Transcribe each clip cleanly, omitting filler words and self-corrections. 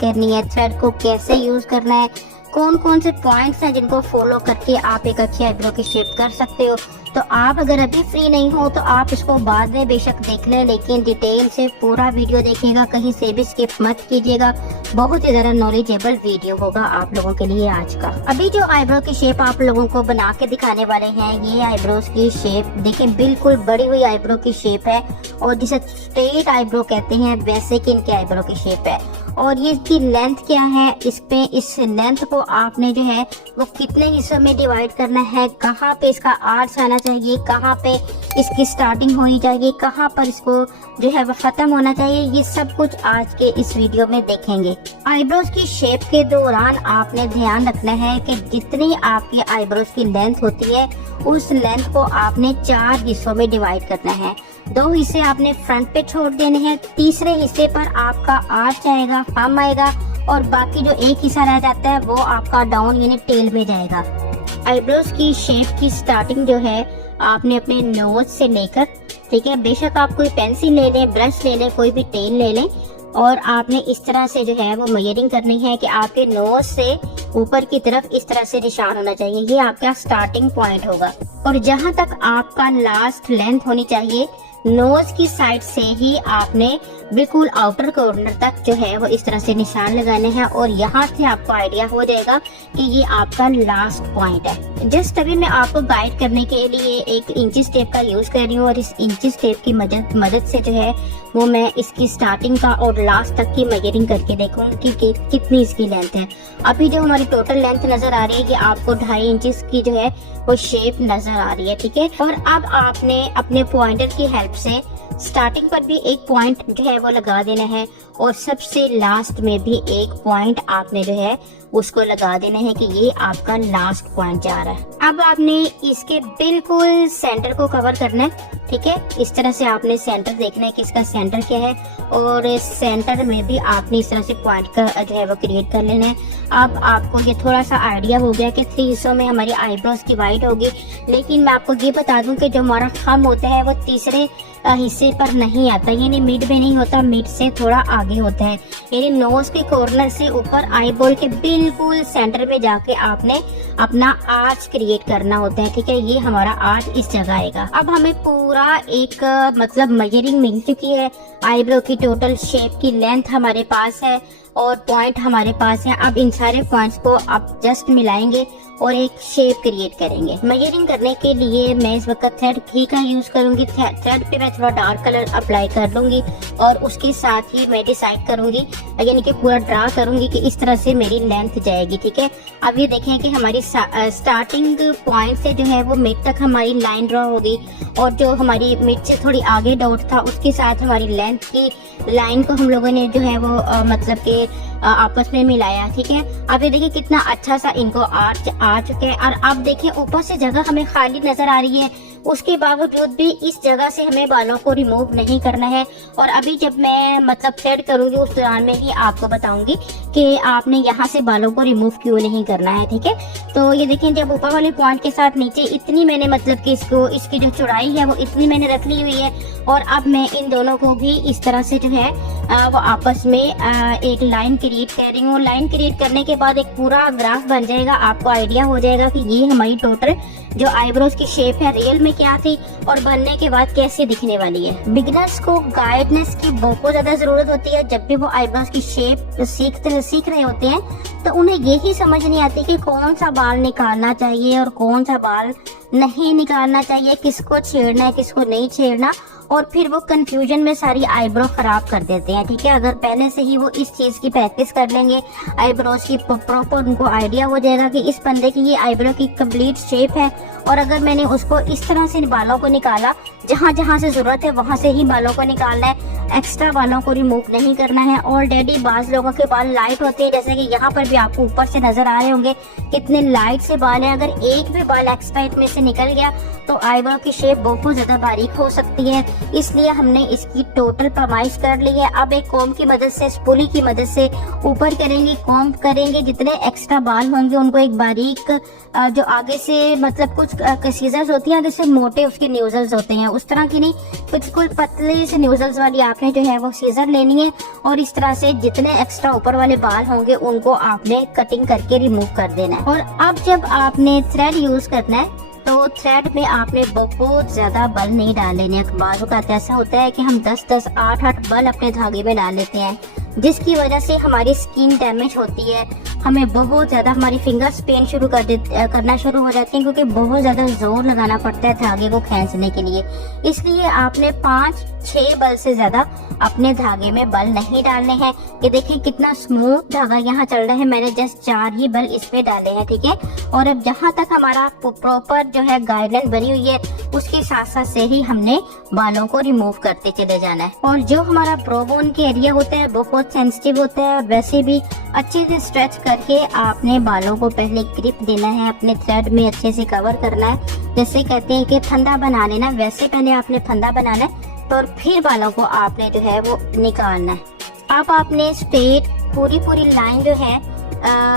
करनी है, थ्रेड को कैसे यूज करना है, कौन कौन से पॉइंट्स हैं जिनको फॉलो करके आप एक अच्छी आईब्रो की शेप कर सकते हो। तो आप अगर अभी फ्री नहीं हो तो आप इसको बाद में बेशक देख लें, लेकिन डिटेल से पूरा वीडियो देखिएगा, कहीं से भी स्किप मत कीजिएगा। बहुत ही ज्यादा नॉलेजेबल वीडियो होगा आप लोगों के लिए आज का। अभी जो आईब्रो की शेप आप लोगों को बना के दिखाने वाले हैं, ये आईब्रोज की शेप देखिए बिल्कुल बड़ी हुई आईब्रो की शेप है, और जिसे स्ट्रेट आईब्रो कहते हैं वैसे की इनके आईब्रो की शेप है। और ये इसकी लेंथ क्या है, इस लेंथ को आपने जो है वो कितने हिस्सों में डिवाइड करना है, कहाँ पे इसका आर्च आना चाहिए, कहाँ पे इसकी स्टार्टिंग होनी चाहिए, कहाँ पर इसको जो है वो खत्म होना चाहिए, ये सब कुछ आज के इस वीडियो में देखेंगे। आईब्रोज की शेप के दौरान आपने ध्यान रखना है कि जितनी आपकी आईब्रोज की लेंथ होती है उस लेंथ को आपने 4 हिस्सों में डिवाइड करना है। 2 हिस्से आपने फ्रंट पे छोड़ देने हैं, तीसरे हिस्से पर आपका आर्च आएगा, हम आएगा, और बाकी जो एक हिस्सा रह जाता है वो आपका डाउन यानी टेल में जाएगा। आईब्रोज की शेप की स्टार्टिंग जो है आपने अपने नोज से लेकर, ठीक है, बेशक आप कोई पेंसिल ले लें, ब्रश ले लें, कोई भी टेल ले लें, और आपने इस तरह से जो है वो मेजरिंग करनी है कि आपके नोज से ऊपर की तरफ इस तरह से निशान होना चाहिए। ये आपका स्टार्टिंग पॉइंट होगा, और जहां तक आपका लास्ट लेंथ होनी चाहिए नोज की साइड से ही आपने बिल्कुल आउटर कॉर्नर तक जो है वो इस तरह से निशान लगाने हैं, और यहाँ से आपको आइडिया हो जाएगा कि ये आपका लास्ट पॉइंट है। जस्ट अभी मैं आपको गाइड करने के लिए एक इंची टेप का यूज कर रही हूँ, और इस इंची टेप की मदद से जो है वो मैं इसकी स्टार्टिंग का और लास्ट तक की मेजरिंग करके देखूंगी कि कितनी इसकी लेंथ है। अभी जो हमारी टोटल लेंथ नजर आ रही है, ये आपको 2.5 इंच की जो है वो शेप नजर आ रही है, ठीक है। और अब आपने अपने पॉइंटर की हेल्प से स्टार्टिंग पर भी एक पॉइंट जो है वो लगा देना है, और सबसे लास्ट में भी एक पॉइंट आपने जो है उसको लगा देना है कि ये आपका लास्ट पॉइंट जा रहा है। अब आपने इसके बिल्कुल सेंटर को कवर करना है, ठीक है। इस तरह से आपने सेंटर देखना है कि इसका सेंटर क्या है, और सेंटर में भी आपने इस तरह से पॉइंट का जो है वो क्रिएट कर लेना है। अब आपको ये थोड़ा सा आइडिया हो गया कि 3 हिस्सों में हमारी आईब्रोज डिवाइड होगी, लेकिन मैं आपको ये बता दूं कि जो हमारा थंब होता है वो तीसरे हिस्से पर नहीं आता, यानी मिड में नहीं होता, मिड से थोड़ा आगे होता है, यानी नोज के कॉर्नर से ऊपर आईबॉल के बिल्कुल सेंटर में जाके आपने अपना आर्च क्रिएट करना होता है, ठीक है। ये हमारा आर्च इस जगह आएगा। अब हमें पूरा एक मतलब मेजरिंग मिल चुकी है, आईब्रो की टोटल शेप की लेंथ हमारे पास है और पॉइंट हमारे पास है। अब इन सारे पॉइंट्स को आप जस्ट मिलाएंगे और एक शेप क्रिएट करेंगे। मेजरिंग करने के लिए मैं इस वक्त थ्रेड घी का यूज करूंगी। थ्रेड पे मैं थोड़ा डार्क कलर अप्लाई कर लूंगी, और उसके साथ ही मैं डिसाइड करूंगी, यानी कि पूरा ड्रा करूंगी कि इस तरह से मेरी लेंथ जाएगी, ठीक है। अब ये देखें कि हमारी स्टार्टिंग पॉइंट से जो है वो मिड तक हमारी लाइन ड्रॉ होगी, और जो हमारी मिड से थोड़ी आगे डॉट था उसके साथ हमारी लेंथ की लाइन को हम लोगों ने जो है वो मतलब के आपस में मिलाया, ठीक है। अब ये देखिए कितना अच्छा सा इनको आर्च आ चुके हैं। और अब देखिए ऊपर से जगह हमें खाली नजर आ रही है, उसके बावजूद भी इस जगह से हमें बालों को रिमूव नहीं करना है। और अभी जब मैं मतलब थ्रेड करूंगी उस दौरान में ही आपको बताऊंगी कि आपने यहाँ से बालों को रिमूव क्यों नहीं करना है, ठीक है। तो ये देखें जब ऊपर वाले पॉइंट के साथ नीचे इतनी मैंने मतलब कि इसकी जो चौड़ाई है वो इतनी मैंने रख ली हुई है, और अब मैं इन दोनों को भी इस तरह से जो है वो आपस में एक लाइन क्रिएट कर रही हूँ। लाइन क्रिएट करने के बाद एक पूरा ग्राफ बन जाएगा, आपको आइडिया हो जाएगा कि ये हमारी टोटल जो आईब्रोज की शेप है रियल में क्या थी और बनने के बाद कैसे दिखने वाली है। बिगिनर्स को गाइडेंस की बहुत ज्यादा जरूरत होती है। जब भी वो आईब्रोज की शेप सीख रहे होते हैं तो उन्हें यही समझ नहीं आती कि कौन सा बाल निकालना चाहिए और कौन सा बाल नहीं निकालना चाहिए, किसको छेड़ना है किसको नहीं छेड़ना, और फिर वो कंफ्यूजन में सारी आईब्रो खराब कर देते हैं, ठीक है। अगर पहले से ही वो इस चीज की प्रैक्टिस कर लेंगे, आईब्रोज की प्रॉपर उनको आइडिया हो जाएगा कि इस बंदे की ये आईब्रो की कंप्लीट शेप है, और अगर मैंने उसको इस तरह से बालों को निकाला, जहाँ जहाँ से जरूरत है वहां से ही बालों को निकालना है, एक्स्ट्रा बालों को रिमूव नहीं करना है। ऑलरेडी बाज लोगों के बाल लाइट होते हैं, जैसे कि यहाँ पर भी आपको ऊपर से नजर आ रहे होंगे कितने लाइट से बाल हैं। अगर एक भी बाल एक्स्ट्रा इसमें से निकल गया तो आईब्रो की शेप बहुत ज्यादा बारीक हो सकती है, इसलिए हमने इसकी टोटल पैमाइश कर ली है। अब एक कॉम्ब की मदद से, स्पूली की मदद से ऊपर करेंगे, कॉम्ब करेंगे, जितने एक्स्ट्रा बाल होंगे उनको एक बारीक जो आगे से मतलब कुछ सीजर्स होती हैं जैसे मोटे उसके न्यूजल्स होते हैं, उस तरह की नहीं, बिल्कुल पतले से न्यूजल्स वाली आपने जो है वो सीजर लेनी है और इस तरह से जितने एक्स्ट्रा ऊपर वाले बाल होंगे उनको आपने कटिंग करके रिमूव कर देना है। और अब जब आपने थ्रेड यूज करना है तो थ्रेड में आपने बहुत ज्यादा बल नहीं डाल लेने। बाजू का ऐसा होता है कि हम 10-10, 8-8 बल अपने धागे में डाल लेते हैं, जिसकी वजह से हमारी स्किन डैमेज होती है, हमें बहुत ज्यादा हमारी फिंगर्स पेन करना शुरू हो जाती हैं, क्योंकि बहुत ज्यादा जोर लगाना पड़ता है धागे को खींचने के लिए। इसलिए आपने 5-6 बल से ज्यादा अपने धागे में बल नहीं डालने हैं। ये देखिए कितना स्मूथ धागा यहाँ चल रहा है, मैंने जस्ट 4 ही बल इस पे डाले हैं, ठीक है। और अब जहाँ तक हमारा प्रॉपर जो है गाइडलाइन बनी हुई है उसके साथ साथ से ही हमने बालों को रिमूव करते चले जाना है। और जो हमारा ब्रो बोन के एरिया होता है बहुत सेंसिटिव होता है, वैसे भी अच्छे से स्ट्रेच करके आपने बालों को पहले ग्रिप देना है, अपने थ्रेड में अच्छे से कवर करना है। जैसे कहते हैं कि फंदा बना लेना, वैसे पहले आपने फंदा बनाना है तो फिर बालों को आपने जो है वो निकालना है। अब आपने स्ट्रेट पूरी लाइन जो है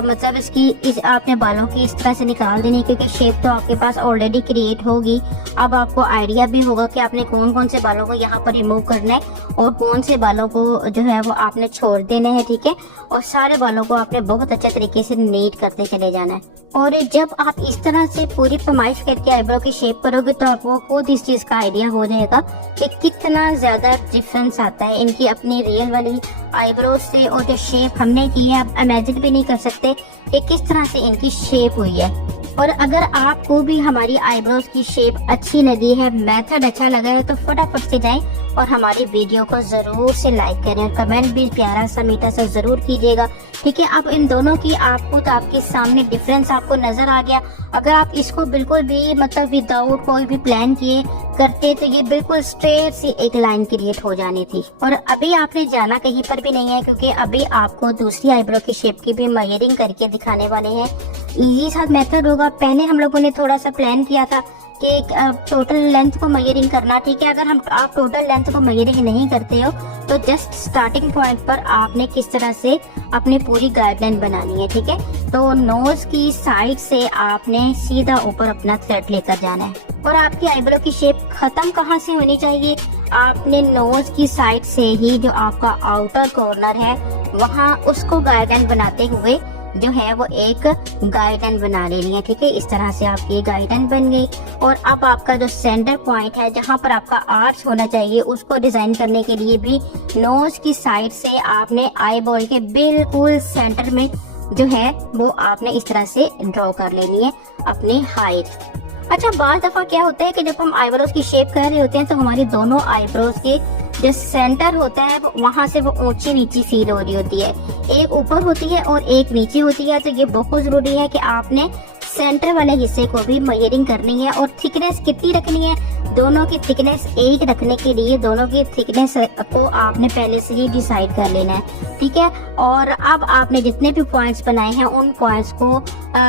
मतलब इसकी आपने बालों की इस तरह से निकाल देनी, क्योंकि शेप तो आपके पास ऑलरेडी क्रिएट होगी। अब आपको आइडिया भी होगा कि आपने कौन कौन से बालों को यहाँ पर रिमूव करना है और कौन से बालों को जो है वो आपने छोड़ देने हैं, ठीक है। और सारे बालों को आपने बहुत अच्छे तरीके से नीट करते चले जाना है। और जब आप इस तरह से पूरी पैमाइश करके आईब्रो की शेप करोगे तो आपको खुद इस चीज का आइडिया हो जाएगा कि कितना ज्यादा डिफरेंस आता है इनकी अपनी रियल वाली आईब्रो से। और जो शेप हमने की है आप इमेजिन भी नहीं कर सकते कि किस तरह से इनकी शेप हुई है। और अगर आपको भी हमारी आईब्रोज की शेप अच्छी लगी है, मेथड अच्छा लगा है, तो फटाफट से जाएं और हमारी वीडियो को जरूर से लाइक करें और कमेंट भी प्यारा सा मीठा सा जरूर कीजिएगा, ठीक है। अब इन दोनों की आपको तो आपके सामने डिफरेंस आपको नजर आ गया। अगर आप इसको बिल्कुल भी मतलब विदाउट कोई भी प्लान किए करते तो ये बिल्कुल स्ट्रेट सी एक लाइन क्रिएट हो जानी थी। और अभी आपने जाना कहीं पर भी नहीं है, क्योंकि अभी आपको दूसरी आईब्रो की शेप की भी मेजरिंग करके दिखाने वाले हैं। इजी सा मेथड होगा। पहले हम लोगों ने थोड़ा सा प्लान किया था कि टोटल लेंथ को मेजरिंग करना, ठीक है। अगर आप टोटल लेंथ को मेजरिंग नहीं करते हो तो जस्ट स्टार्टिंग पॉइंट पर आपने किस तरह से अपनी पूरी गाइडलाइन बनानी है, ठीक है। तो नोज की साइड से आपने सीधा ऊपर अपना थ्रेड लेकर जाना है। और आपकी आईब्रो की शेप खत्म कहाँ से होनी चाहिए, आपने नोज की साइड से ही जो आपका आउटर कॉर्नर है वहाँ उसको गाइडलाइन बनाते हुए जो है वो एक गाइडलाइन बना लेनी है, ठीक है। इस तरह से आपकी गाइडलाइन बन गई। और अब आपका जो सेंटर पॉइंट है जहाँ पर आपका आर्च होना चाहिए उसको डिजाइन करने के लिए भी नोज की साइड से आपने आई बॉल के बिल्कुल सेंटर में जो है वो आपने इस तरह से ड्रॉ कर लेनी है अपनी हाइट। अच्छा, बार दफा क्या होता है कि जब हम आईब्रोज की शेप कर रहे होते हैं तो हमारी दोनों आईब्रोज के जो सेंटर होता है वहां से वो ऊंची नीची फील हो रही होती है, एक ऊपर होती है और एक नीचे होती है। तो ये बहुत जरूरी है कि आपने सेंटर वाले हिस्से को भी मेजरिंग करनी है। और थिकनेस कितनी रखनी है, दोनों की थिकनेस एक रखने के लिए दोनों की थिकनेस को आपने पहले से ही डिसाइड कर लेना है, ठीक है। और अब आपने जितने भी पॉइंट्स बनाए हैं उन पॉइंट्स को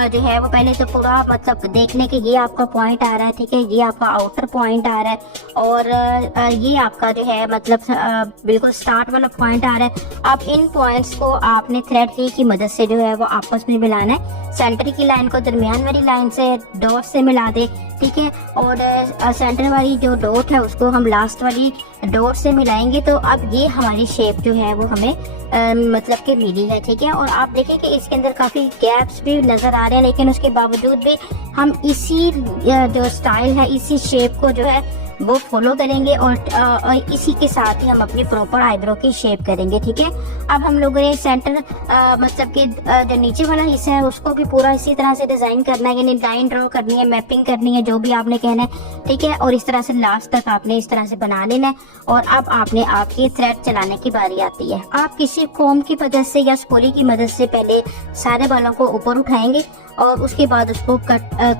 जो है वो पहले तो पूरा मतलब देखने के ये आपका पॉइंट आ रहा है, ठीक है, ये आपका आउटर पॉइंट आ रहा है और ये आपका जो है मतलब बिल्कुल स्टार्ट वाला पॉइंट आ रहा है। अब इन पॉइंट्स को आपने थ्रेड की मदद से जो है वो आपस में मिलाना है। सेंटर की लाइन को दरमियान वाली लाइन से डॉट से मिला दे, ठीक है। और सेंटर वाली जो डॉट है उसको हम लास्ट वाली डॉट से मिलाएंगे। तो अब ये हमारी शेप जो है वो हमें मतलब कि मिली है, ठीक है। और आप देखें कि इसके अंदर काफी गैप्स भी नजर आ रहे हैं, लेकिन उसके बावजूद भी हम इसी जो स्टाइल है इसी शेप को जो है वो फॉलो करेंगे और इसी के साथ ही हम अपनी प्रॉपर आईब्रो की शेप करेंगे, ठीक है। अब हम लोगों ने सेंटर मतलब कि जो नीचे वाला हिस्सा है उसको भी पूरा इसी तरह से डिजाइन करना है, यानी लाइन ड्रॉ करनी है, मैपिंग करनी है, जो भी आपने कहना है, ठीक है। और इस तरह से लास्ट तक आपने इस तरह से बना लेना है। और अब आपने आपकी थ्रेड चलाने की बारी आती है। आप किसी कोम की मदद से या स्पूली की मदद से पहले सारे बालों को ऊपर उठाएंगे और उसके बाद उसको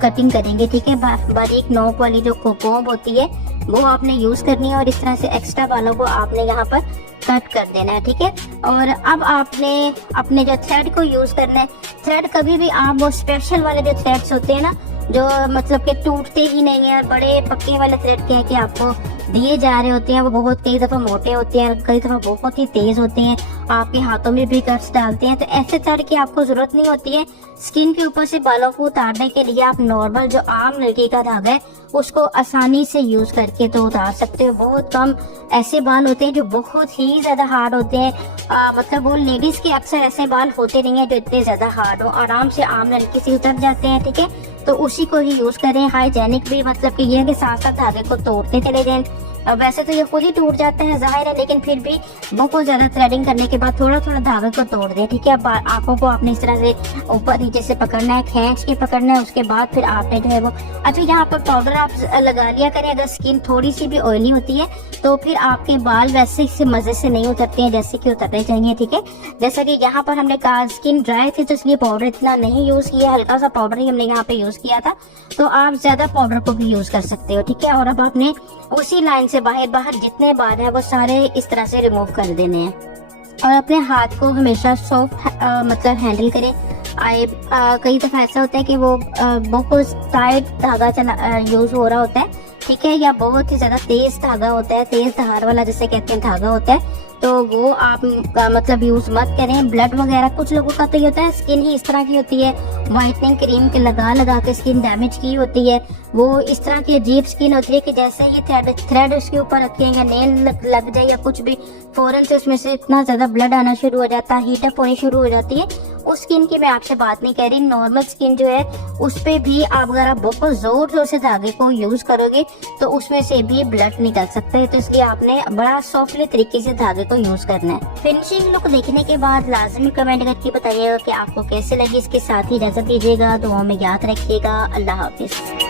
कटिंग करेंगे, ठीक है। बारीक नोक वाली जो कोम होती है वो आपने यूज करनी है और इस तरह से एक्स्ट्रा बालों को आपने यहाँ पर कट कर देना है, ठीक है। और अब आपने अपने जो थ्रेड को यूज करना है। थ्रेड कभी भी आप वो स्पेशल वाले जो थ्रेड्स होते हैं ना जो मतलब कि टूटते ही नहीं है, बड़े पक्के वाले थ्रेड कह के आपको दिए जा रहे होते हैं, वो बहुत कई दफा मोटे होते हैं, कई दफा बहुत ही तेज होते हैं, आपके हाथों में भी कट्स डालते हैं। तो ऐसे थ्रेड की आपको जरूरत नहीं होती है। स्किन के ऊपर से बालों को उतारने के लिए आप नॉर्मल जो आम लड़की का धागा है उसको आसानी से यूज करके तो उतार सकते हो। बहुत कम ऐसे बाल होते हैं जो बहुत ही ज्यादा हार्ड होते हैं, मतलब वो लेडीज के अक्सर ऐसे बाल होते नहीं है जो इतने ज्यादा हार्ड हो, आराम से आम लड़की से उतर जाते हैं। ठीक है, तो उसी को ही यूज करें। हाइजेनिक भी मतलब कि ये के साथ साथ धागे को तोड़ते चले जाएं। वैसे तो ये खुद ही टूट जाते हैं जाहिर है, लेकिन फिर भी बहुत ज्यादा थ्रेडिंग करने के बाद थोड़ा थोड़ा धागे को तोड़ दें। ठीक है, अब आंखों को आपने इस तरह से ऊपर नीचे से पकड़ना है, खींच के पकड़ना है, उसके बाद फिर आपने जो है वो अच्छा यहाँ पर पाउडर आप लगा लिया करें। अगर स्किन थोड़ी सी भी ऑयली होती है तो फिर आपके बाल वैसे से मजे से नहीं उतरते हैं जैसे कि उतरने चाहिए। ठीक है, जैसा कि यहाँ पर हमने कहा स्किन ड्राई थी तो इसलिए पाउडर इतना नहीं यूज किया, हल्का सा पाउडर ही हमने यहाँ पे यूज किया था, तो आप ज्यादा पाउडर को भी यूज कर सकते हो। ठीक है, और अब आपने उसी लाइन से बाहर जितने बाल है वो सारे इस तरह से रिमूव कर देने हैं और अपने हाथ को हमेशा सॉफ्ट मतलब हैंडल करें। कई दफा ऐसा होता है कि वो बहुत टाइट धागा यूज हो रहा होता है, ठीक है, या बहुत ही ज्यादा तेज धागा होता है, तेज धार वाला जिसे कहते हैं धागा होता है, तो वो आप मतलब यूज मत करें। ब्लड वगैरह कुछ लोगों का तो ये होता है स्किन ही इस तरह की होती है, व्हाइटनिंग क्रीम के लगा के स्किन डैमेज की होती है, वो इस तरह की अजीब स्किन होती है कि जैसे ये थ्रेड उसके ऊपर रखें या नेल लग जाए या कुछ भी, फौरन से उसमें से इतना ज्यादा ब्लड आना शुरू हो जाता है, हीटअप होनी शुरू हो जाती है। उस स्किन की मैं आपसे बात नहीं कर रही, नॉर्मल स्किन जो है उस पे भी आप अगर आप बहुत जोर से धागे को यूज करोगे तो उसमें से भी ब्लड निकल सकता है, तो इसलिए आपने बड़ा सॉफ्टली तरीके से धागे को यूज करना है। फिनिशिंग लुक देखने के बाद लाजमी कमेंट करके बताइएगा कि आपको कैसे लगी। इसके साथ ही इजाजत दीजिएगा, दुआओं में याद रखिएगा। अल्लाह हाफिज।